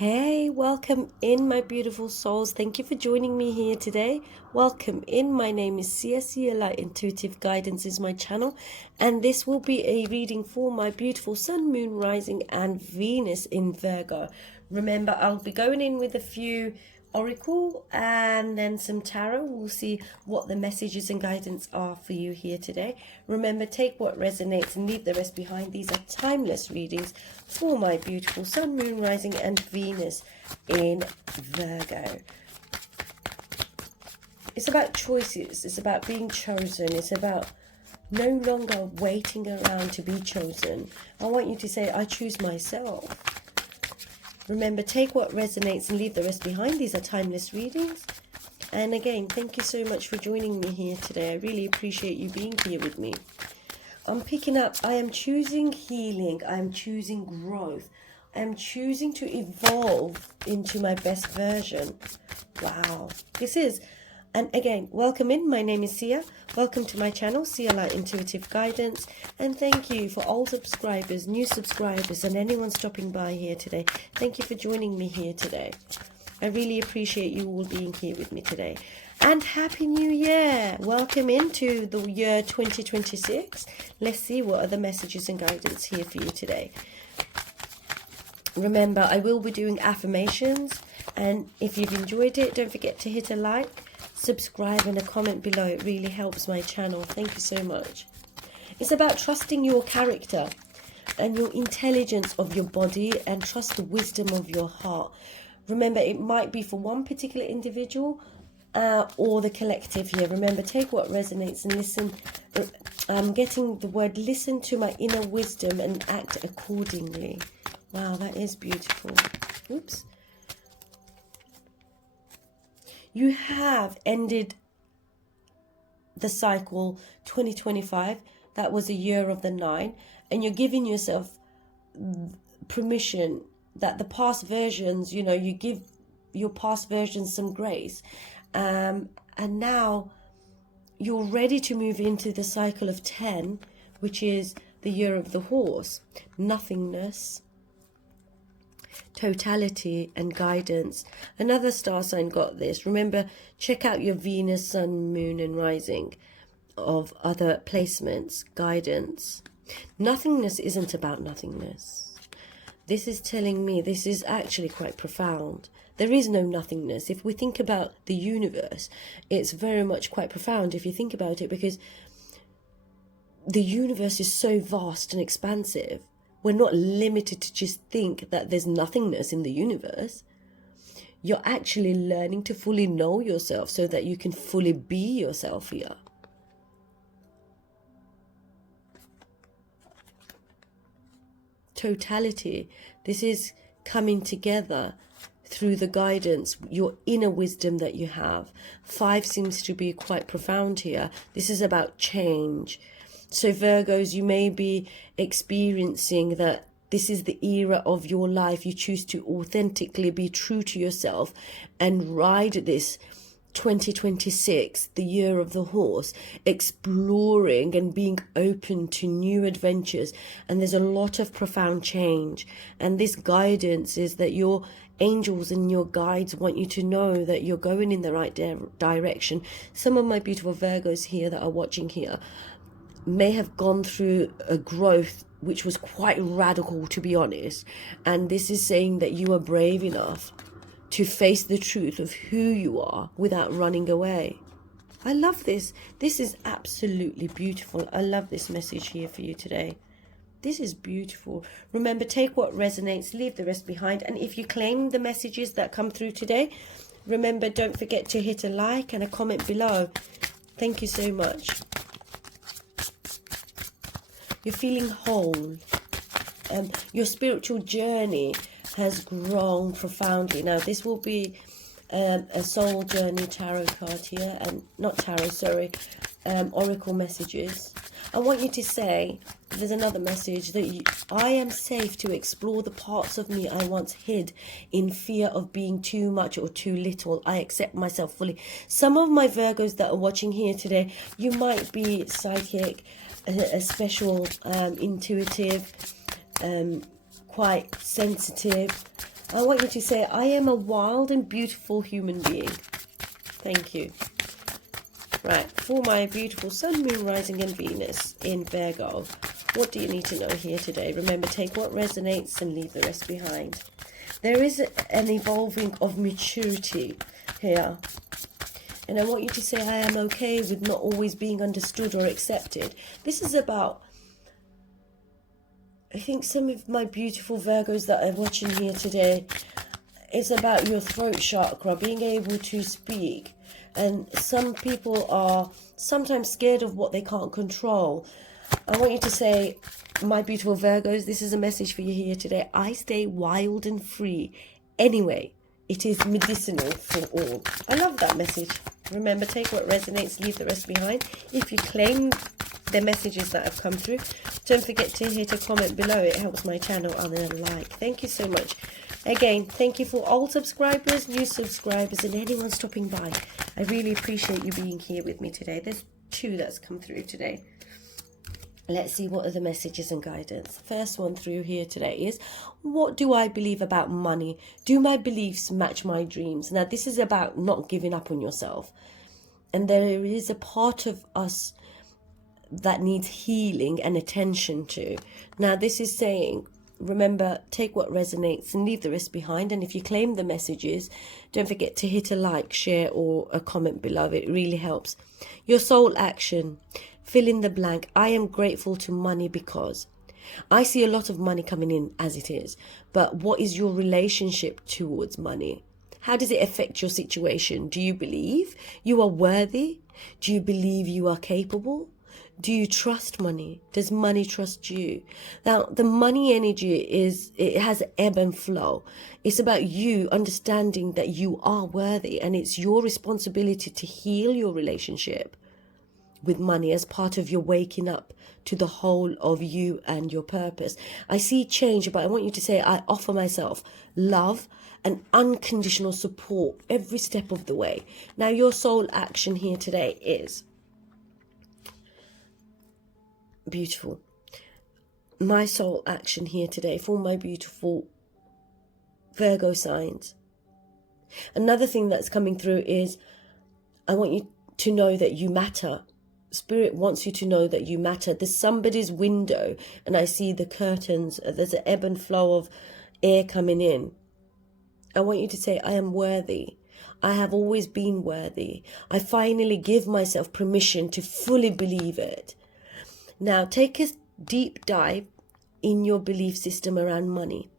Hey, welcome in, my beautiful souls. Thank you for joining me here today. Welcome in. My name is Sia Light Intuitive Guidance is my channel, and this will be a reading for my beautiful Sun, Moon, Rising, and Venus in Virgo. Remember, I'll be going in with a few oracle and then some tarot. We'll see what the messages and guidance are for you here today. Remember, take what resonates and leave the rest behind. These are timeless readings for my beautiful Sun, Moon, Rising, and Venus in Virgo. It's about choices. It's about being chosen. It's about no longer waiting around to be chosen. I want you to say, I choose myself. Remember, take what resonates and leave the rest behind. These are timeless readings. And again, thank you so much for joining me here today. I really appreciate you being here with me. I'm picking up, I am choosing healing. I am choosing growth. I am choosing to evolve into my best version. Wow. This is, and again, welcome in. My name is Sia. Welcome to my channel, Sia Light Intuitive Guidance. And thank you for old subscribers, new subscribers, and anyone stopping by here today. Thank you for joining me here today. I really appreciate you all being here with me today. And Happy New Year! Welcome into the year 2026. Let's see what are the messages and guidance here for you today. Remember, I will be doing affirmations. And if you've enjoyed it, don't forget to hit a like, subscribe, and a comment below. It really helps my channel. Thank you so much. It's about trusting your character and your intelligence of your body, and trust the wisdom of your heart. Remember, it might be for one particular individual or the collective here. Remember, take what resonates and listen. I'm getting the word listen to my inner wisdom and act accordingly. Wow, that is beautiful. Oops. You have ended the cycle 2025. That was a year of the 9. And you're giving yourself permission that the past versions, you know, you give your past versions some grace. And now you're ready to move into the cycle of 10, which is the year of the horse. Nothingness, totality, and guidance. Another star sign got this. Remember, check out your Venus, Sun, Moon, and Rising of other placements. Guidance. Nothingness isn't about nothingness. This is telling me, this is actually quite profound. There is no nothingness. If we think about the universe, it's very much quite profound if you think about it, because the universe is so vast and expansive. We're not limited to just think that there's nothingness in the universe. You're actually learning to fully know yourself so that you can fully be yourself here. Totality. This is coming together through the guidance, your inner wisdom that you have. 5 seems to be quite profound here. This is about change. So Virgos, you may be experiencing that this is the era of your life. You choose to authentically be true to yourself and ride this 2026, the year of the horse, exploring and being open to new adventures. And there's a lot of profound change. And this guidance is that your angels and your guides want you to know that you're going in the right direction. Some of my beautiful Virgos here that are watching here may have gone through a growth which was quite radical, to be honest. And this is saying that you are brave enough to face the truth of who you are without running away. I love this. This is absolutely beautiful. I love this message here for you today. This is beautiful. Remember, take what resonates, leave the rest behind. And if you claim the messages that come through today, remember, don't forget to hit a like and a comment below. Thank you so much. You're feeling whole. Your spiritual journey has grown profoundly. Now, this will be a soul journey tarot card here, and not tarot, sorry, oracle messages. I want you to say, there's another message, that I am safe to explore the parts of me I once hid in fear of being too much or too little. I accept myself fully. Some of my Virgos that are watching here today, you might be psychic, a special, intuitive, quite sensitive, I want you to say, I am a wild and beautiful human being. Thank you. Right, for my beautiful Sun, Moon, Rising and Venus in Virgo, what do you need to know here today? Remember, take what resonates and leave the rest behind. There is an evolving of maturity here. And I want you to say, I am okay with not always being understood or accepted. This is about, I think some of my beautiful Virgos that are watching here today, it's about your throat chakra, being able to speak. And some people are sometimes scared of what they can't control. I want you to say, my beautiful Virgos, this is a message for you here today. I stay wild and free. Anyway, it is medicinal for all. I love that message. Remember, take what resonates, leave the rest behind. If you claim the messages that have come through, don't forget to hit a comment below. It helps my channel and a like. Thank you so much. Again, thank you for old subscribers, new subscribers, and anyone stopping by. I really appreciate you being here with me today. There's 2 that's come through today. Let's see what are the messages and guidance. First one through here today is, what do I believe about money? Do my beliefs match my dreams? Now, this is about not giving up on yourself. And there is a part of us that needs healing and attention to. Now, this is saying, remember, take what resonates and leave the rest behind. And if you claim the messages, don't forget to hit a like, share, or a comment below. It really helps. Your soul action. Fill in the blank. I am grateful to money because I see a lot of money coming in as it is. But what is your relationship towards money? How does it affect your situation? Do you believe you are worthy? Do you believe you are capable? Do you trust money? Does money trust you? Now, the money energy it has ebb and flow. It's about you understanding that you are worthy, and it's your responsibility to heal your relationship with money as part of your waking up to the whole of you and your purpose. I see change, but I want you to say, I offer myself love and unconditional support every step of the way. Now, your soul action here today is beautiful. My soul action here today for my beautiful Virgo signs. Another thing that's coming through is, I want you to know that you matter. Spirit wants you to know that you matter. There's somebody's window and I see the curtains. There's an ebb and flow of air coming in. I want you to say, I am worthy. I have always been worthy. I finally give myself permission to fully believe it. Now, take a deep dive in your belief system around money.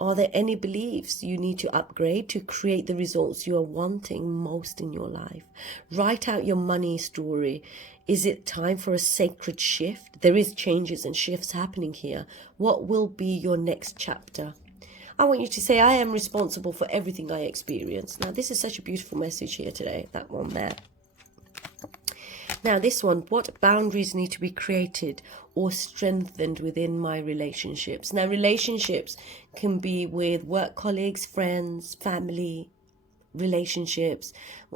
Are there any beliefs you need to upgrade to create the results you are wanting most in your life? Write out your money story. Is it time for a sacred shift? There is changes and shifts happening here. What will be your next chapter? I want you to say, I am responsible for everything I experience. Now, this is such a beautiful message here today, that one there. Now, this one, what boundaries need to be created or strengthened within my relationships? Now, relationships can be with work colleagues, friends, family, relationships,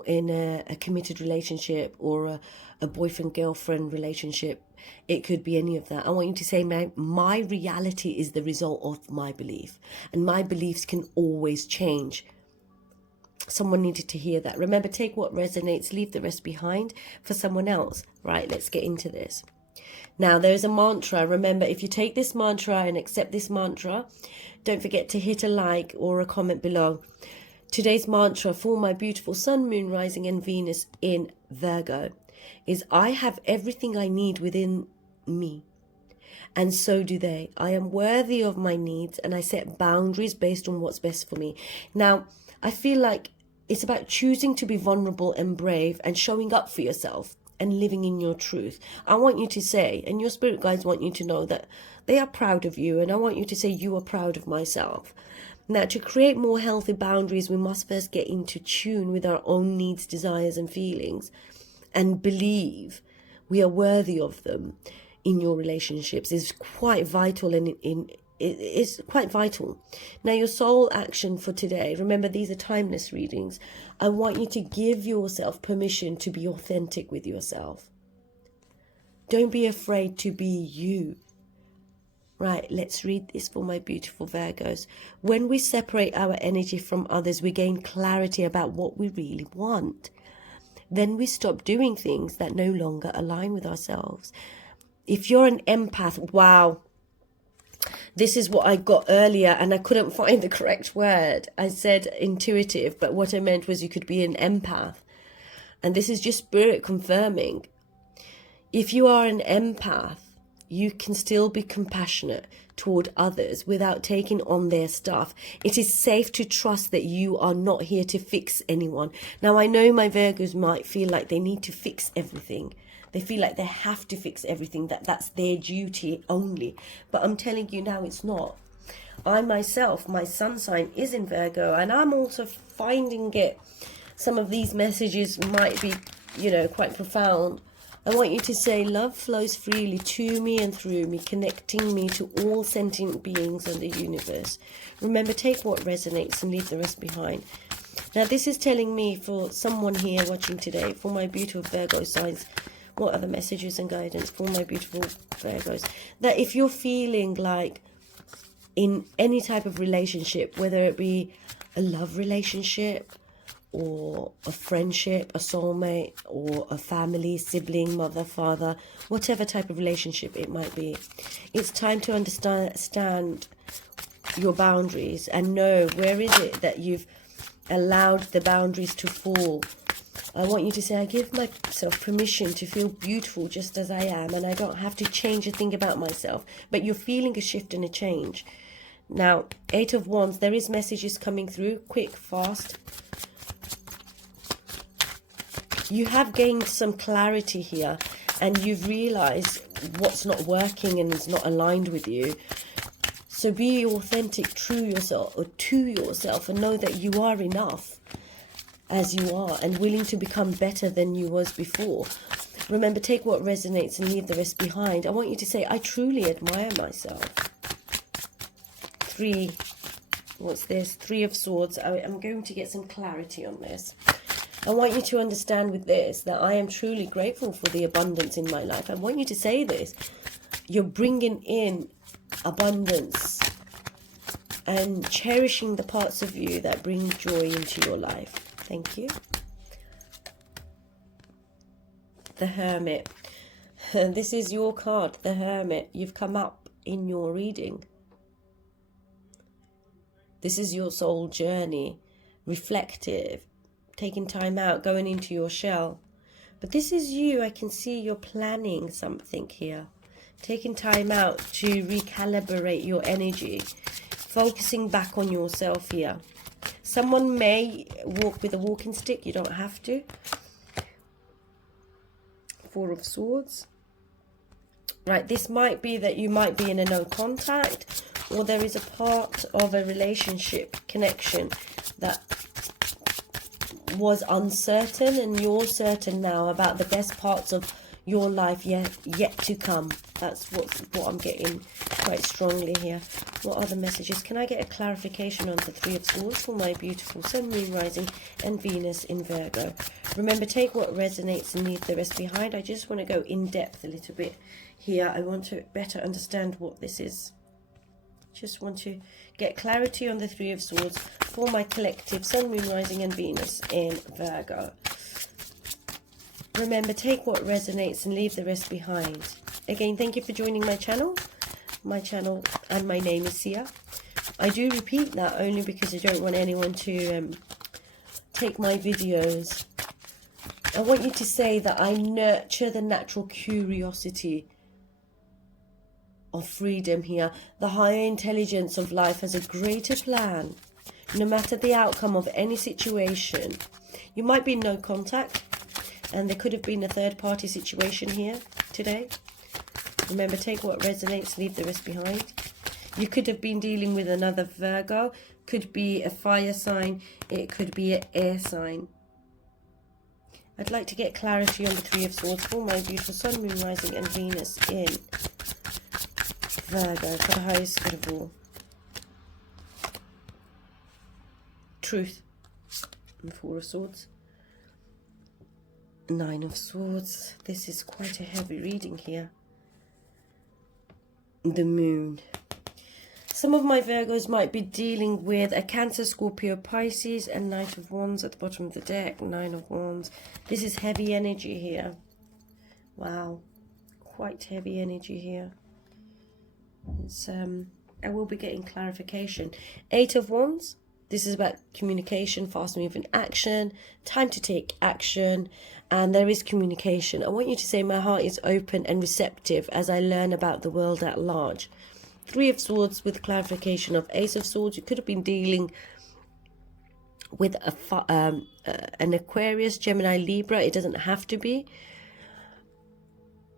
in a committed relationship or a boyfriend-girlfriend relationship. It could be any of that. I want you to say, my reality is the result of my belief, and my beliefs can always change. Someone needed to hear that. Remember, take what resonates, leave the rest behind for someone else. Right, let's get into this. Now, there's a mantra. Remember, if you take this mantra and accept this mantra, don't forget to hit a like or a comment below. Today's mantra for my beautiful Sun, Moon, Rising and Venus in Virgo is, I have everything I need within me, and so do they. I am worthy of my needs, and I set boundaries based on what's best for me. Now, I feel like it's about choosing to be vulnerable and brave and showing up for yourself and living in your truth. I want you to say, and your spirit guides want you to know that they are proud of you, and I want you to say, you are proud of myself. Now, to create more healthy boundaries, we must first get into tune with our own needs, desires and feelings, and believe we are worthy of them in your relationships. Is quite vital, and it's quite vital. Now, your soul action for today, remember, these are timeless readings. I want you to give yourself permission to be authentic with yourself. Don't be afraid to be you. Right, let's read this for my beautiful Virgos. When we separate our energy from others, we gain clarity about what we really want. Then we stop doing things that no longer align with ourselves. If you're an empath, wow, this is what I got earlier and I couldn't find the correct word. I said intuitive, but what I meant was you could be an empath. And this is just spirit confirming. If you are an empath, you can still be compassionate toward others without taking on their stuff. It is safe to trust that you are not here to fix anyone. Now, I know my Virgos might feel like they need to fix everything. They feel like they have to fix everything, that's their duty only. But I'm telling you now, it's not. I myself, my sun sign is in Virgo, and I'm also finding it. Some of these messages might be, quite profound. I want you to say, love flows freely to me and through me, connecting me to all sentient beings in the universe. Remember, take what resonates and leave the rest behind. Now, this is telling me, for someone here watching today, for my beautiful Virgo signs, what are the messages and guidance for my beautiful Virgos? That if you're feeling like in any type of relationship, whether it be a love relationship, or a friendship, a soulmate, or a family, sibling, mother, father, whatever type of relationship it might be, it's time to understand your boundaries and know where is it that you've allowed the boundaries to fall. I want you to say, I give myself permission to feel beautiful just as I am, and I don't have to change a thing about myself. But you're feeling a shift and a change. Now, 8 of Wands, there is messages coming through, quick, fast. You have gained some clarity here, and you've realized what's not working and is not aligned with you. So be authentic, true yourself, or to yourself, and know that you are enough as you are and willing to become better than you was before. Remember, take what resonates and leave the rest behind. I want you to say, I truly admire myself. 3, what's this? 3 of Swords. I'm going to get some clarity on this. I want you to understand with this that I am truly grateful for the abundance in my life. I want you to say this. You're bringing in abundance and cherishing the parts of you that bring joy into your life. Thank you. The Hermit. This is your card, the Hermit. You've come up in your reading. This is your soul journey, reflective, taking time out, going into your shell. But this is you. I can see you're planning something here. Taking time out to recalibrate your energy. Focusing back on yourself here. Someone may walk with a walking stick. You don't have to. 4 of Swords. Right, this might be that you might be in a no contact, or there is a part of a relationship connection that was uncertain, and you're certain now about the best parts of your life yet to come. That's what I'm getting quite strongly here. What are the messages? Can I get a clarification on the 3 of Swords for my beautiful Sun, Moon, Rising and Venus in Virgo? Remember, take what resonates and leave the rest behind. I just want to go in depth a little bit here. I want to better understand what this is. Just want to get clarity on the 3 of Swords for my collective Sun, Moon, Rising and Venus in Virgo. Remember, take what resonates and leave the rest behind. Again, thank you for joining my channel. And my name is Sia. I do repeat that only because I don't want anyone to take my videos. I want you to say that I nurture the natural curiosity of freedom here. The higher intelligence of life has a greater plan, no matter the outcome of any situation. You might be in no contact, and there could have been a third-party situation here today. Remember, take what resonates, leave the rest behind. You could have been dealing with another Virgo. Could be a fire sign. It could be an air sign. I'd like to get clarity on the 3 of Swords for my beautiful Sun, Moon, Rising and Venus in Virgo for the highest good of all. Truth. And 4 of Swords. 9 of Swords. This is quite a heavy reading here. the moon. Some of my Virgos might be dealing with a Cancer, Scorpio, Pisces, and Knight of Wands at the bottom of the deck. 9 of Wands. This is heavy energy here. Wow. Quite heavy energy here. It's, I will be getting clarification. 8 of Wands. This is about communication, fast moving action, time to take action, and there is communication. I want you to say, my heart is open and receptive as I learn about the world at large. 3 of Swords with clarification of Ace of Swords. You could have been dealing with an Aquarius, Gemini, Libra. It doesn't have to be.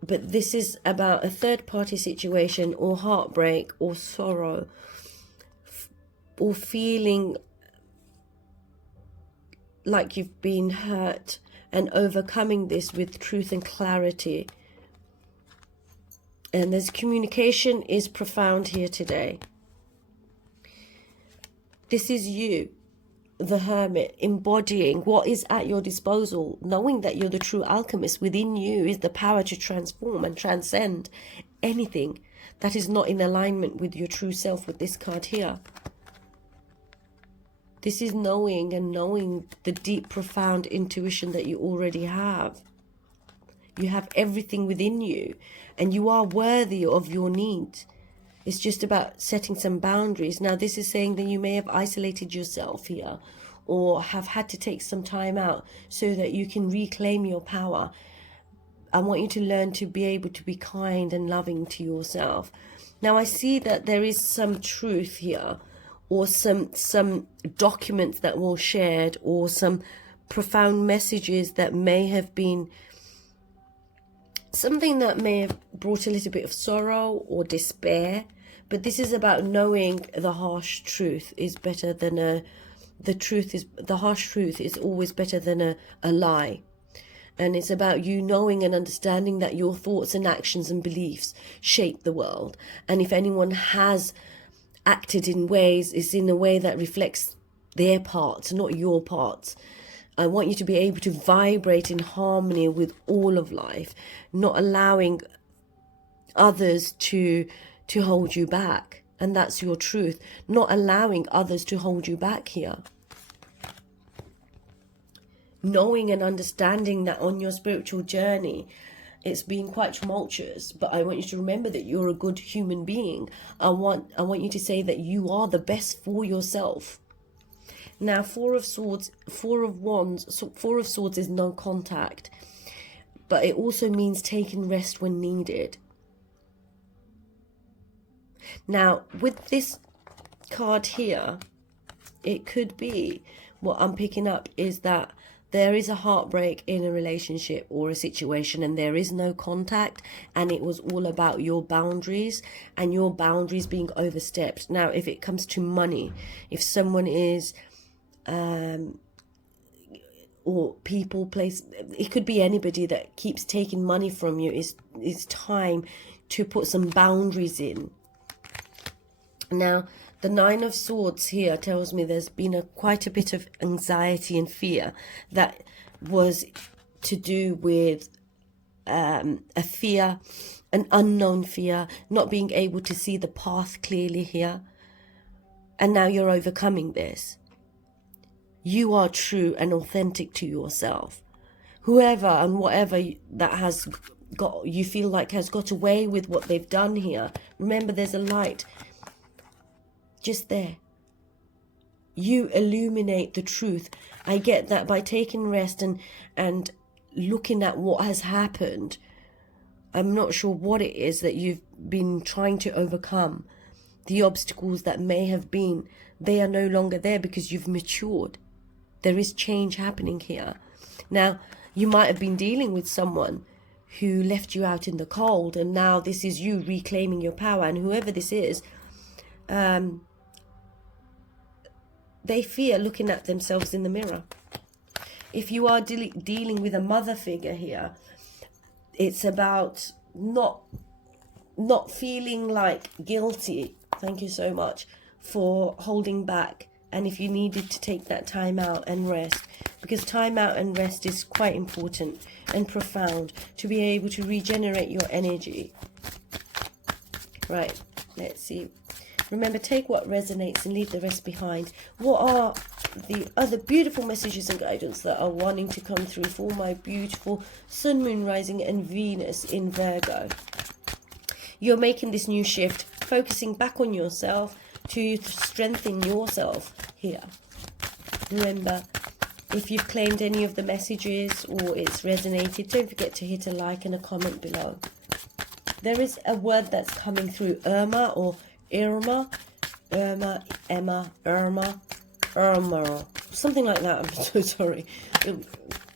But this is about a third-party situation or heartbreak or sorrow or feeling like you've been hurt and overcoming this with truth and clarity. And this communication is profound here today. This is you, the Hermit, embodying what is at your disposal, knowing that you're the true alchemist. Within you is the power to transform and transcend anything that is not in alignment with your true self with this card here. This is knowing the deep, profound intuition that you already have. You have everything within you, and you are worthy of your needs. It's just about setting some boundaries. Now, this is saying that you may have isolated yourself here or have had to take some time out so that you can reclaim your power. I want you to learn to be able to be kind and loving to yourself. Now, I see that there is some truth here, or some documents that were shared, or some profound messages that may have been something that may have brought a little bit of sorrow or despair. But this is about knowing the harsh truth is better than the harsh truth is always better than a lie. And it's about you knowing and understanding that your thoughts and actions and beliefs shape the world. And if anyone has acted in ways, it's in a way that reflects their parts, not your parts. I want you to be able to vibrate in harmony with all of life, not allowing others to hold you back. And that's your truth, not allowing others to hold you back here. Knowing and understanding that on your spiritual journey, it's been quite tumultuous, but I want you to remember that you're a good human being. I want you to say that you are the best for yourself. Now, 4 of Swords, 4 of Wands, so 4 of Swords is no contact, but it also means taking rest when needed. Now, with this card here, it could be, what I'm picking up is that there is a heartbreak in a relationship or a situation, and there is no contact, and it was all about your boundaries and your boundaries being overstepped. Now, if it comes to money, if someone is or people, place, it could be anybody that keeps taking money from you, it's time to put some boundaries in. Now, the 9 of Swords here tells me there's been quite a bit of anxiety and fear that was to do with a fear, an unknown fear, not being able to see the path clearly here. And now you're overcoming this. You are true and authentic to yourself. Whoever and whatever that has got, you feel like has got away with what they've done here, remember there's a light just there. You illuminate the truth. I get that by taking rest and looking at what has happened. I'm not sure what it is that you've been trying to overcome. The obstacles that may have been, they are no longer there because you've matured. There is change happening here. Now, you might have been dealing with someone who left you out in the cold, and now this is you reclaiming your power. And whoever this is, they fear looking at themselves in the mirror. If you are dealing with a mother figure here, it's about not feeling like guilty. Thank you so much for holding back. And if you needed to take that time out and rest, because time out and rest is quite important and profound to be able to regenerate your energy. Right, let's see. Remember, take what resonates and leave the rest behind. What are the other beautiful messages and guidance that are wanting to come through for my beautiful Sun, Moon, Rising and Venus in Virgo? You're making this new shift, focusing back on yourself to strengthen yourself here. Remember, if you've claimed any of the messages or it's resonated, don't forget to hit a like and a comment below. There is a word that's coming through, Irma or Irma, Emma, Irma, something like that. I'm so sorry.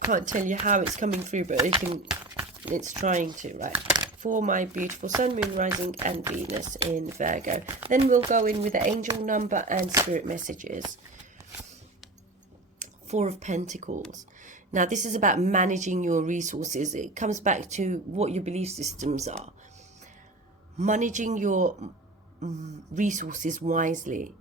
Can't tell you how it's coming through, but it's trying to, right? For my beautiful Sun, Moon, Rising and Venus in Virgo. Then we'll go in with the angel number and spirit messages. 4 of Pentacles. Now, this is about managing your resources. It comes back to what your belief systems are. Managing your resources wisely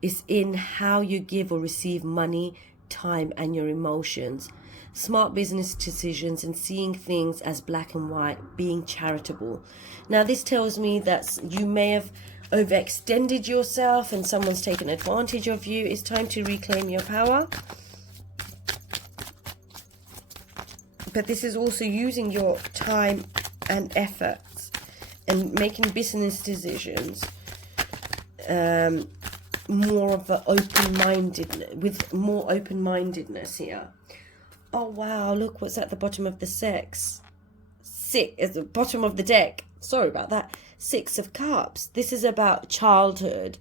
is in how you give or receive money, time and your emotions. Smart business decisions and seeing things as black and white, being charitable. Now, this tells me that you may have overextended yourself and someone's taken advantage of you. It's time to reclaim your power. But this is also using your time and efforts and making business decisions more of an open-mindedness, with more open-mindedness here. Oh wow, look what's at the bottom of the at the bottom of the deck. Sorry about that. 6 of Cups. This is about childhood.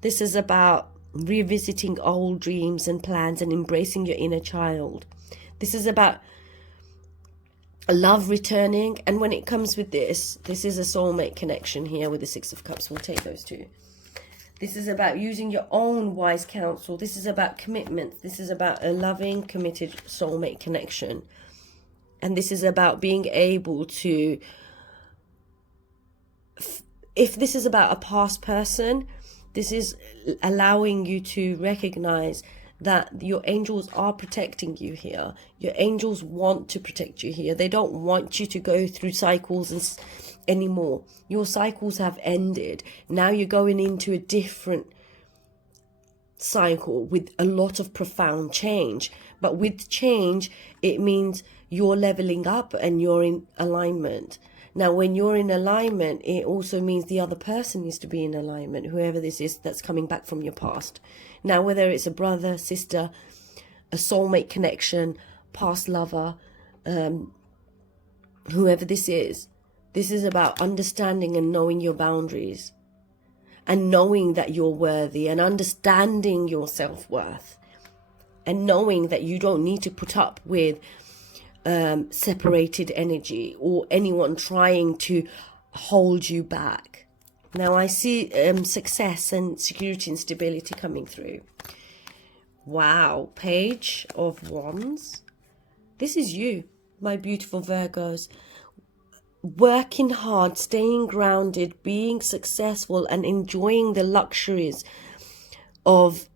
This is about revisiting old dreams and plans and embracing your inner child. This is about love returning. And when it comes with this is a soulmate connection here with the 6 of Cups. We'll take those two. This is about using your own wise counsel. This is about commitment. This is about a loving, committed soulmate connection. And this is about being able to, if this is about a past person, this is allowing you to recognize that your angels are protecting you here. Your angels want to protect you here. They don't want you to go through cycles anymore. Your cycles have ended. Now you're going into a different cycle with a lot of profound change. But with change, it means you're leveling up and you're in alignment. Now, when you're in alignment, it also means the other person needs to be in alignment, whoever this is that's coming back from your past. Now, whether it's a brother, sister, a soulmate connection, past lover, whoever this is about understanding and knowing your boundaries and knowing that you're worthy and understanding your self-worth and knowing that you don't need to put up with separated energy or anyone trying to hold you back. Now I see success and security and stability coming through. Wow, Page of Wands. This is you, my beautiful Virgos. Working hard, staying grounded, being successful and enjoying the luxuries of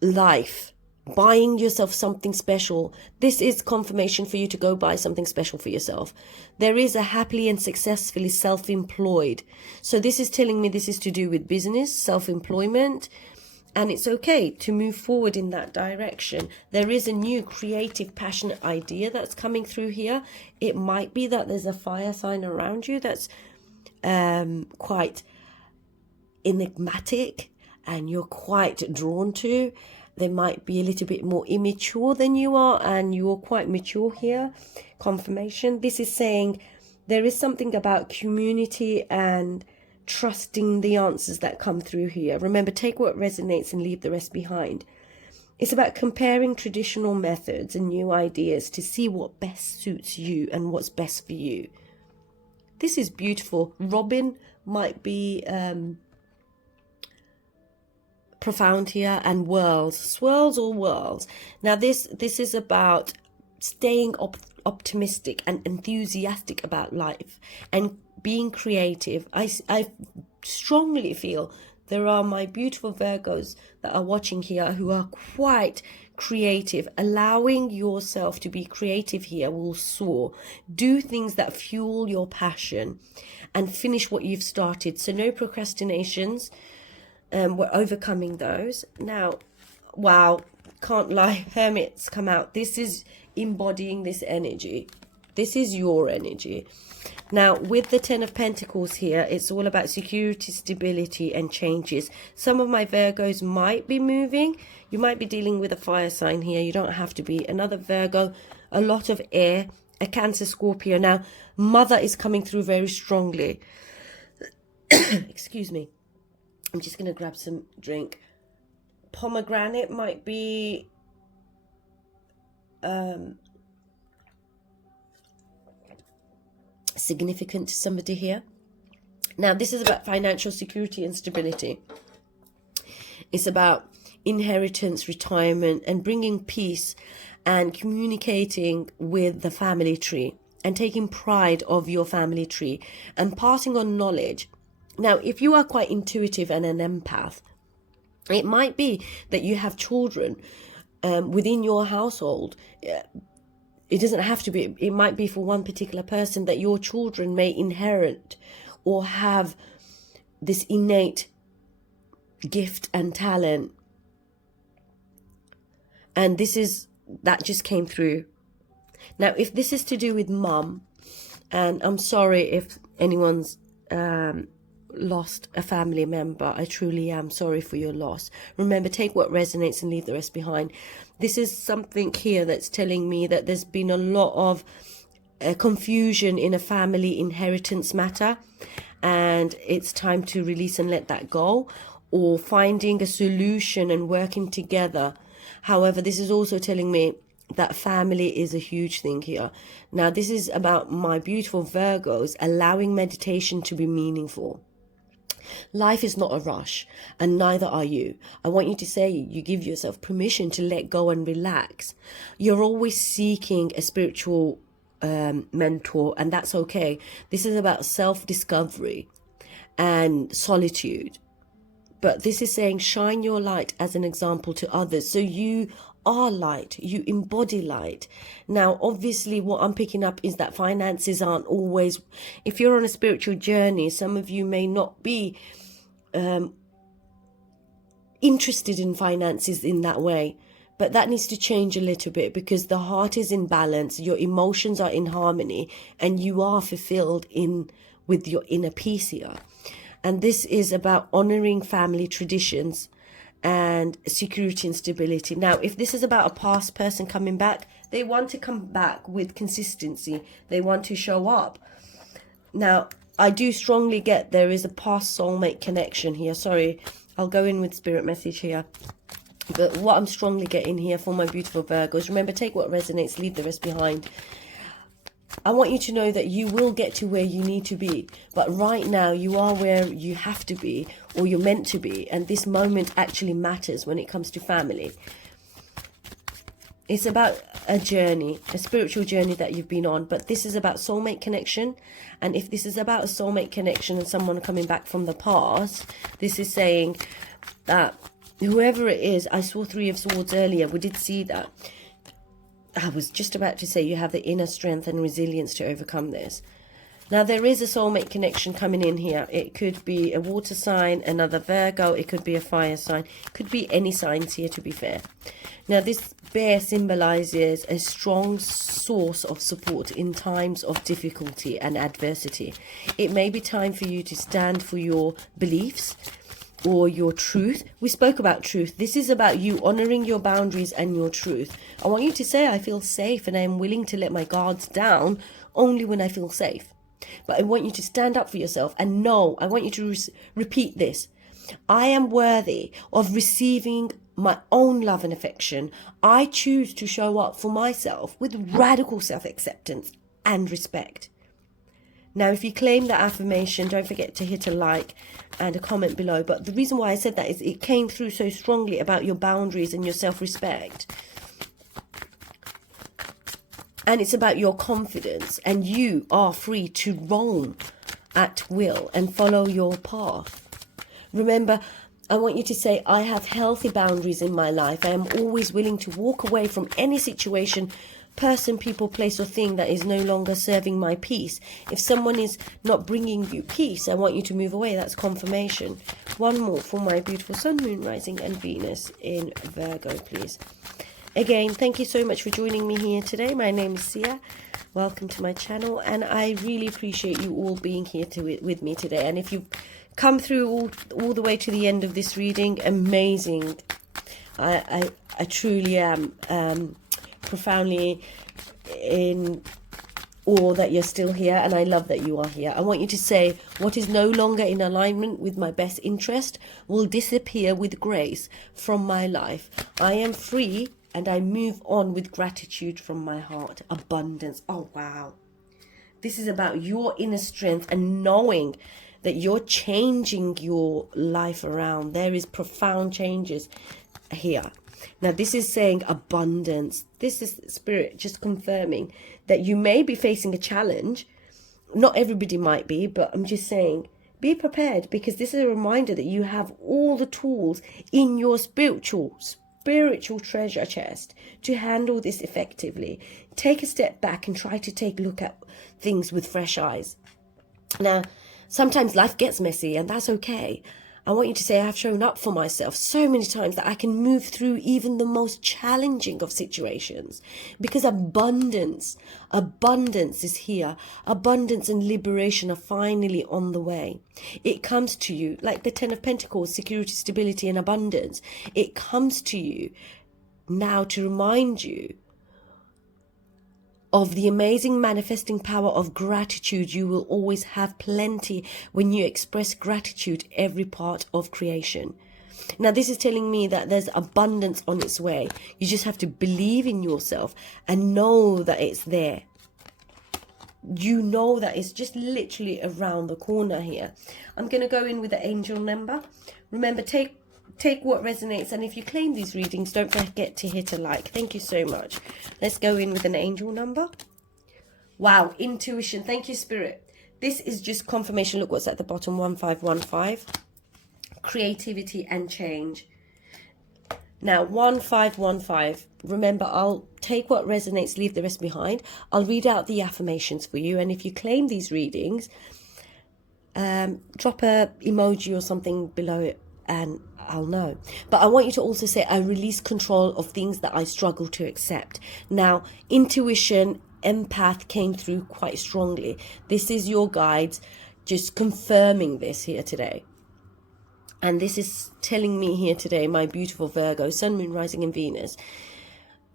life. Buying yourself something special. This is confirmation for you to go buy something special for yourself. There is a happily and successfully self-employed. So this is telling me this is to do with business, self-employment, and it's okay to move forward in that direction. There is a new creative, passionate idea that's coming through here. It might be that there's a fire sign around you that's quite enigmatic and you're quite drawn to. They might be a little bit more immature than you are, and you're quite mature here. Confirmation. This is saying there is something about community and trusting the answers that come through here. Remember, take what resonates and leave the rest behind. It's about comparing traditional methods and new ideas to see what best suits you and what's best for you. This is beautiful. Robin might be profound here, and worlds, swirls or whirls. Now this is about staying optimistic and enthusiastic about life and being creative. I strongly feel there are my beautiful Virgos that are watching here who are quite creative. Allowing yourself to be creative here will soar. Do things that fuel your passion and finish what you've started. So no procrastinations. We're overcoming those. Now, wow, can't lie, Hermits come out. This is embodying this energy. This is your energy. Now, with the Ten of Pentacles here, it's all about security, stability, and changes. Some of my Virgos might be moving. You might be dealing with a fire sign here. You don't have to be. Another Virgo, a lot of air, a Cancer, Scorpio. Now, Mother is coming through very strongly. Excuse me. I'm just going to grab some drink. Pomegranate might be... significant to somebody here. Now, this is about financial security and stability. It's about inheritance, retirement, and bringing peace and communicating with the family tree and taking pride of your family tree and passing on knowledge. Now, if you are quite intuitive and an empath, it might be that you have children within your household. It doesn't have to be. It might be for one particular person that your children may inherit or have this innate gift and talent. And that just came through. Now, if this is to do with mum, and I'm sorry if anyone's lost a family member, I truly am sorry for your loss. Remember, take what resonates and leave the rest behind. This is something here that's telling me that there's been a lot of confusion in a family inheritance matter, and it's time to release and let that go, or finding a solution and working together. However, this is also telling me that family is a huge thing here. Now, this is about my beautiful Virgos allowing meditation to be meaningful. Life is not a rush, and neither are you. I want you to say you give yourself permission to let go and relax. You're always seeking a spiritual mentor, and that's okay. This is about self-discovery and solitude. But this is saying shine your light as an example to others. So you are light, you embody light. Now, obviously, what I'm picking up is that finances aren't always, if you're on a spiritual journey, some of you may not be interested in finances in that way, but that needs to change a little bit, because the heart is in balance, your emotions are in harmony, and you are fulfilled with your inner peace here. And this is about honoring family traditions and security and stability. Now, if this is about a past person coming back, they want to come back with consistency. They want to show up. Now, I do strongly get there is a past soulmate connection here. Sorry, I'll go in with spirit message here. But what I'm strongly getting here for my beautiful Virgos, remember, take what resonates, leave the rest behind. I want you to know that you will get to where you need to be. But right now, you are where you have to be, or you're meant to be. And this moment actually matters when it comes to family. It's about a journey, a spiritual journey that you've been on. But this is about soulmate connection. And if this is about a soulmate connection and someone coming back from the past, this is saying that whoever it is, I saw Three of Swords earlier. We did see that. I was just about to say you have the inner strength and resilience to overcome this. Now, there is a soulmate connection coming in here. It could be a water sign, another Virgo. It could be a fire sign. It could be any signs here, to be fair. Now, this bear symbolizes a strong source of support in times of difficulty and adversity. It may be time for you to stand for your beliefs or your truth. We spoke about truth. This is about you honoring your boundaries and your truth. I want you to say, I feel safe and I am willing to let my guards down only when I feel safe. But I want you to stand up for yourself and know, I want you to repeat this. I am worthy of receiving my own love and affection. I choose to show up for myself with radical self-acceptance and respect. Now, if you claim that affirmation, don't forget to hit a like and a comment below. But the reason why I said that is it came through so strongly about your boundaries and your self-respect. And it's about your confidence. And you are free to roam at will and follow your path. Remember, I want you to say, I have healthy boundaries in my life. I am always willing to walk away from any situation, person, people, place or thing that is no longer serving my peace. If someone is not bringing you peace, I want you to move away. That's confirmation. One more for my beautiful sun, moon, rising and Venus in Virgo, please. Again, thank you so much for joining me here today. My name is Sia. Welcome to my channel, and I really appreciate you all being here with me today. And if you come through all the way to the end of this reading, amazing. I truly am profoundly in awe that you're still here, and I love that you are here. I want you to say, what is no longer in alignment with my best interest will disappear with grace from my life. I am free and I move on with gratitude from my heart. Abundance. Oh, wow. This is about your inner strength and knowing that you're changing your life around. There is profound changes here. Now, this is saying abundance. This is Spirit just confirming that you may be facing a challenge. Not everybody might be, but I'm just saying, be prepared, because this is a reminder that you have all the tools in your spiritual treasure chest to handle this effectively. Take a step back and try to take a look at things with fresh eyes. Now, sometimes life gets messy, and that's okay. I want you to say, I've shown up for myself so many times that I can move through even the most challenging of situations, because abundance is here. Abundance and liberation are finally on the way. It comes to you like the Ten of Pentacles, security, stability, and abundance. It comes to you now to remind you of the amazing manifesting power of gratitude. You will always have plenty when you express gratitude every part of creation. Now, this is telling me that there's abundance on its way. You just have to believe in yourself and know that it's there. You know that it's just literally around the corner here. I'm going to go in with the angel number. Remember, take what resonates, and if you claim these readings, don't forget to hit a like. Thank you so much. Let's go in with an angel number. Wow, intuition. Thank you, Spirit. This is just confirmation. Look what's at the bottom. 1515. Creativity and change. Now, 1515. Remember, I'll take what resonates, leave the rest behind. I'll read out the affirmations for you, and if you claim these readings, drop a emoji or something below it and I'll know. But I want you to also say, I release control of things that I struggle to accept. Now, intuition, empath came through quite strongly. This is your guides just confirming this here today. And this is telling me here today, my beautiful Virgo, sun, moon, rising and Venus,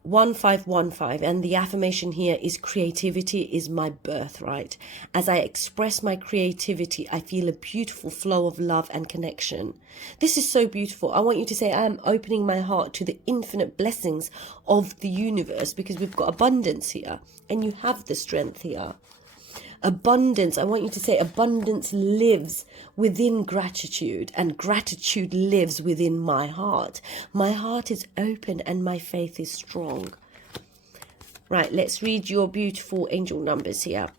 1515, and the affirmation here is creativity is my birthright. As I express my creativity, I feel a beautiful flow of love and connection. This is so beautiful. I want you to say, I am opening my heart to the infinite blessings of the universe, because we've got abundance here and you have the strength here. Abundance, I want you to say abundance lives within gratitude, and gratitude lives within my heart. My heart is open and my faith is strong. Right, let's read your beautiful angel numbers here.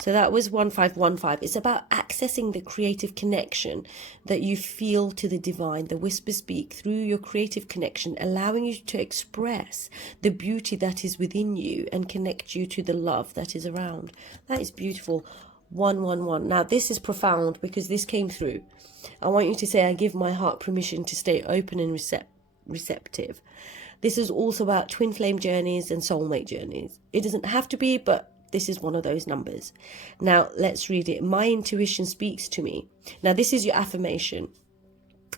So that was 1515. It's about accessing the creative connection that you feel to the divine. The whispers speak through your creative connection, allowing you to express the beauty that is within you and connect you to the love that is around. That is beautiful. 111. Now, this is profound because this came through. I want you to say, I give my heart permission to stay open and receptive. This is also about twin flame journeys and soulmate journeys. It doesn't have to be, but this is one of those numbers. Now, let's read it. My intuition speaks to me. Now, this is your affirmation.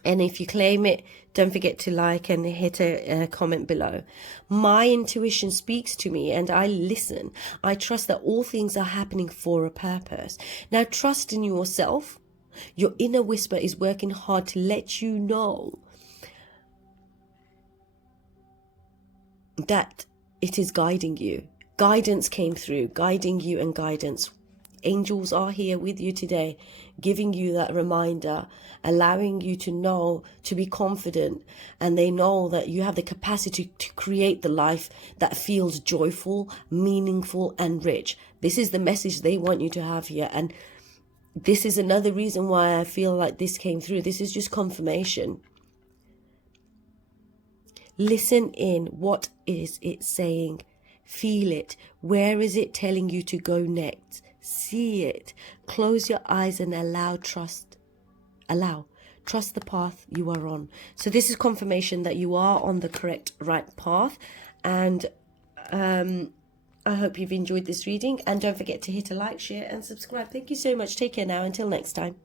And if you claim it, don't forget to like and hit a comment below. My intuition speaks to me and I listen. I trust that all things are happening for a purpose. Now, trust in yourself. Your inner whisper is working hard to let you know that it is guiding you. Guidance came through, guiding you, and guidance. Angels are here with you today, giving you that reminder, allowing you to know, to be confident, and they know that you have the capacity to create the life that feels joyful, meaningful, and rich. This is the message they want you to have here. And this is another reason why I feel like this came through. This is just confirmation. Listen in. What is it saying? Feel it. Where is it telling you to go next? See it. Close your eyes and allow trust. Trust the path you are on. So this is confirmation that you are on the correct, right path. And I hope you've enjoyed this reading. And don't forget to hit a like, share and subscribe. Thank you so much. Take care now. Until next time.